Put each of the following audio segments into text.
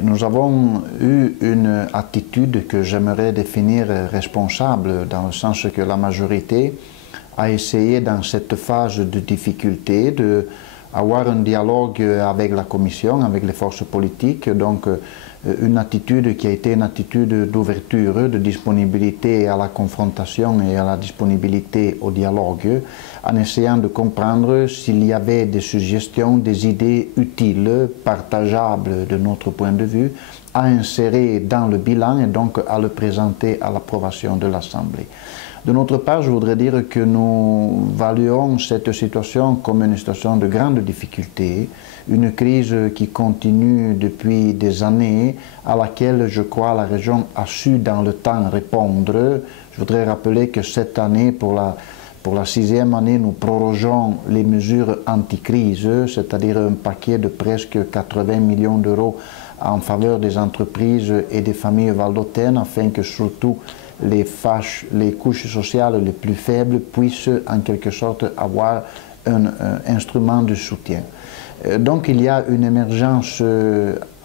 Nous avons eu une attitude que j'aimerais définir responsable, dans le sens que la majorité a essayé dans cette phase de difficulté d'avoir un dialogue avec la Commission, avec les forces politiques, donc une attitude qui a été une attitude d'ouverture, de disponibilité à la confrontation et à la disponibilité au dialogue, en essayant de comprendre s'il y avait des suggestions, des idées utiles, partageables de notre point de vue, à insérer dans le bilan et donc à le présenter à l'approbation de l'Assemblée. De notre part, je voudrais dire que nous valuons cette situation comme une situation de grande difficulté, une crise qui continue depuis des années, à laquelle, je crois, la région a su dans le temps répondre. Je voudrais rappeler que cette année, pour la 6e année, nous prorogeons les mesures anti-crise, c'est-à-dire un paquet de presque 80 millions d'euros en faveur des entreprises et des familles valdôtaines, afin que surtout les couches sociales les plus faibles puissent en quelque sorte avoir un instrument de soutien. Donc il y a une émergence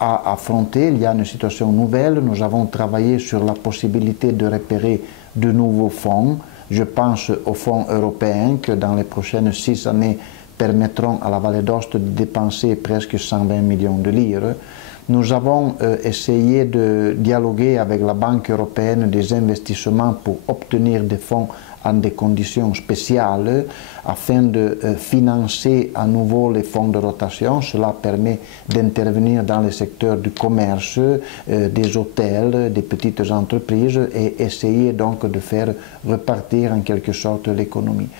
à affronter, il y a une situation nouvelle. Nous avons travaillé sur la possibilité de repérer de nouveaux fonds. Je pense aux fonds européens que dans les prochaines 6 années permettront à la Vallée d'Aoste de dépenser presque 120 millions de livres. Nous avons essayé de dialoguer avec la Banque européenne des investissements pour obtenir des fonds en des conditions spéciales afin de financer à nouveau les fonds de rotation. Cela permet d'intervenir dans les secteurs du commerce, des hôtels, des petites entreprises et essayer donc de faire repartir en quelque sorte l'économie.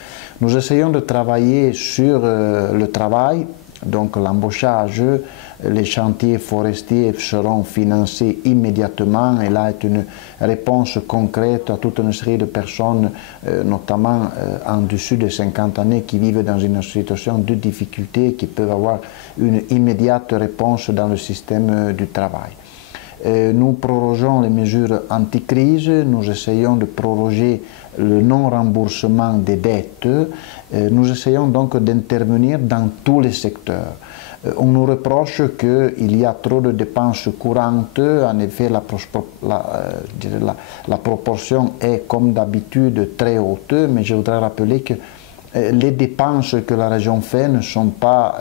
Nous essayons de travailler sur le travail, donc l'embauchage. Les chantiers forestiers seront financés immédiatement et là est une réponse concrète à toute une série de personnes, notamment en dessus de 50 années, qui vivent dans une situation de difficulté, qui peuvent avoir une immédiate réponse dans le système du travail. Nous prorogeons les mesures anti-crise, nous essayons de proroger le non-remboursement des dettes, nous essayons donc d'intervenir dans tous les secteurs. On nous reproche qu'il y a trop de dépenses courantes. En effet, la proportion est comme d'habitude très haute, mais je voudrais rappeler que les dépenses que la région fait ne sont pas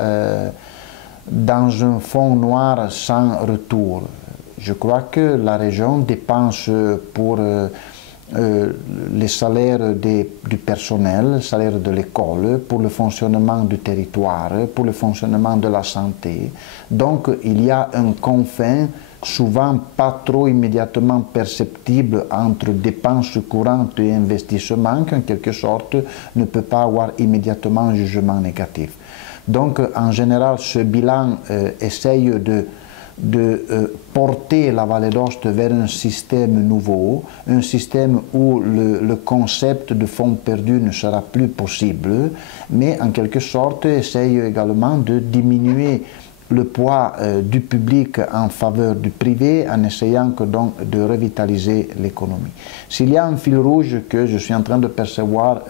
dans un fond noir sans retour. Je crois que la région dépense pour les salaires du personnel, le salaire de l'école, pour le fonctionnement du territoire, pour le fonctionnement de la santé. Donc il y a un confin souvent pas trop immédiatement perceptible entre dépenses courantes et investissements qui en quelque sorte ne peut pas avoir immédiatement un jugement négatif. Donc en général ce bilan essaye de porter la Vallée d'Aoste vers un système nouveau, un système où le concept de fonds perdus ne sera plus possible, mais en quelque sorte essaye également de diminuer le poids du public en faveur du privé en essayant donc de revitaliser l'économie. S'il y a un fil rouge que je suis en train de percevoir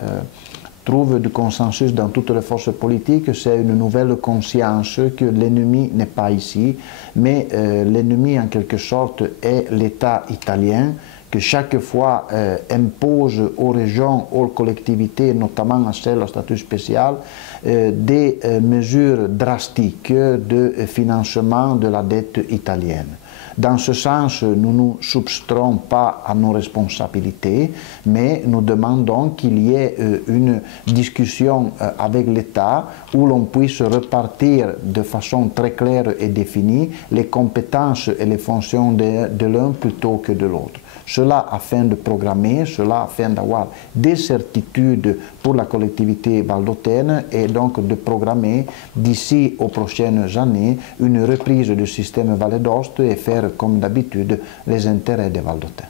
trouve du consensus dans toutes les forces politiques, c'est une nouvelle conscience que l'ennemi n'est pas ici, mais l'ennemi en quelque sorte est l'État italien, que chaque fois impose aux régions, aux collectivités, notamment à celles à statut spécial, des mesures drastiques de financement de la dette italienne. Dans ce sens, nous ne nous substraons pas à nos responsabilités, mais nous demandons qu'il y ait une discussion avec l'État où l'on puisse repartir de façon très claire et définie les compétences et les fonctions de l'un plutôt que de l'autre. Cela afin de programmer, cela afin d'avoir des certitudes pour la collectivité valdôtaine et donc de programmer d'ici aux prochaines années une reprise du système Vallée d'Aoste et faire comme d'habitude les intérêts des Valdôtains.